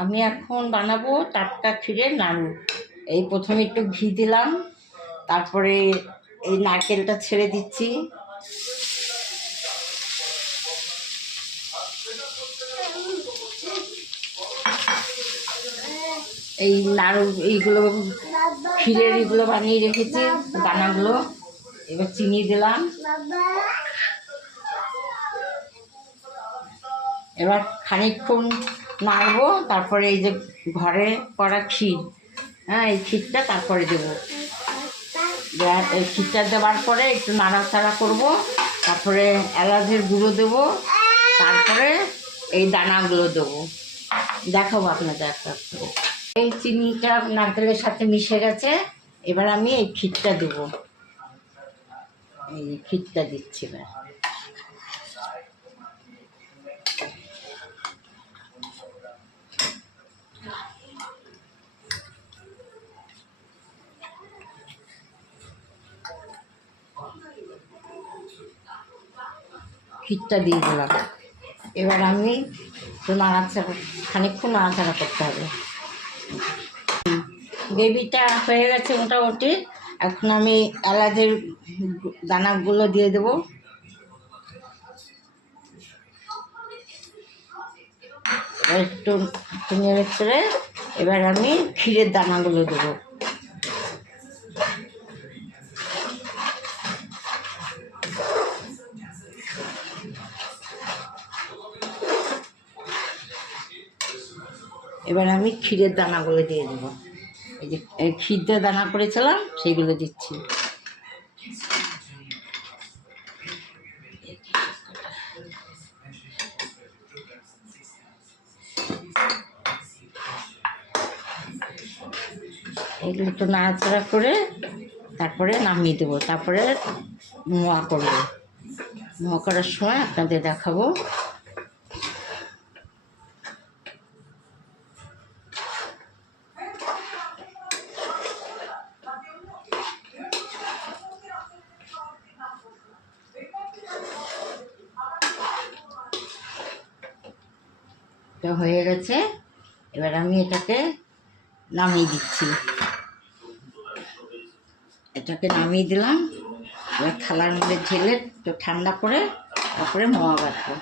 আমি এখন বানাবো টাটকা ক্ষীরের নাড়ু। এই প্রথমে একটু ঘি দিলাম, তারপরে এই নারকেলটা ছেড়ে দিচ্ছি। এই নাড়ু এইগুলো ক্ষীরের এইগুলো বানিয়ে রেখেছি দানাগুলো, এবার চিনি দিলাম। এবার খানিকক্ষণ নাড়বো, তারপরে এই যে ঘরে করা ক্ষীর, হ্যাঁ এই ক্ষীরটা তারপরে দেবো। এই ক্ষীরটা দেওয়ার পরে একটু নাড়াচাড়া করবো, তারপরে এলাচের গুঁড়ো দেবো, তারপরে এই দানাগুলো দেবো। দেখাবো আপনাদের একটা। এই চিনিটা নারকেলের সাথে মিশে গেছে, এবার আমি এই ক্ষীরটা দেবো। এই ক্ষীরটা দিচ্ছি না, ক্ষীরটা দিয়ে দিলাম। এবার আমি একটু নাড়াচাড়া, খানিকক্ষণ নাড়াচাড়া করতে হবে। গ্রেভিটা হয়ে গেছে মোটামুটি। এখন আমি এলাচের দানাগুলো দিয়ে দেবো। একটু নেড়ে ছেড়ে এবার আমি ক্ষীরের দানাগুলো দেবো। এবার আমি ক্ষীরের দানাগুলো দিয়ে দেবো। এই যে ক্ষীর দিয়ে দানা করেছিলাম সেইগুলো দিচ্ছি। এগুলো একটু নাড়াচাড়া করে তারপরে নামিয়ে দেবো, তারপরে মোয়া করবো। মোয়া করার সময় আপনাদের দেখাবো। এটা হয়ে গেছে, এবার আমি এটাকে নামিয়ে দিচ্ছি। এটাকে নামিয়ে দিলাম। এবার থালার মধ্যে ঢেলে একটু ঠান্ডা করে তারপরে মোয়া বাটবো।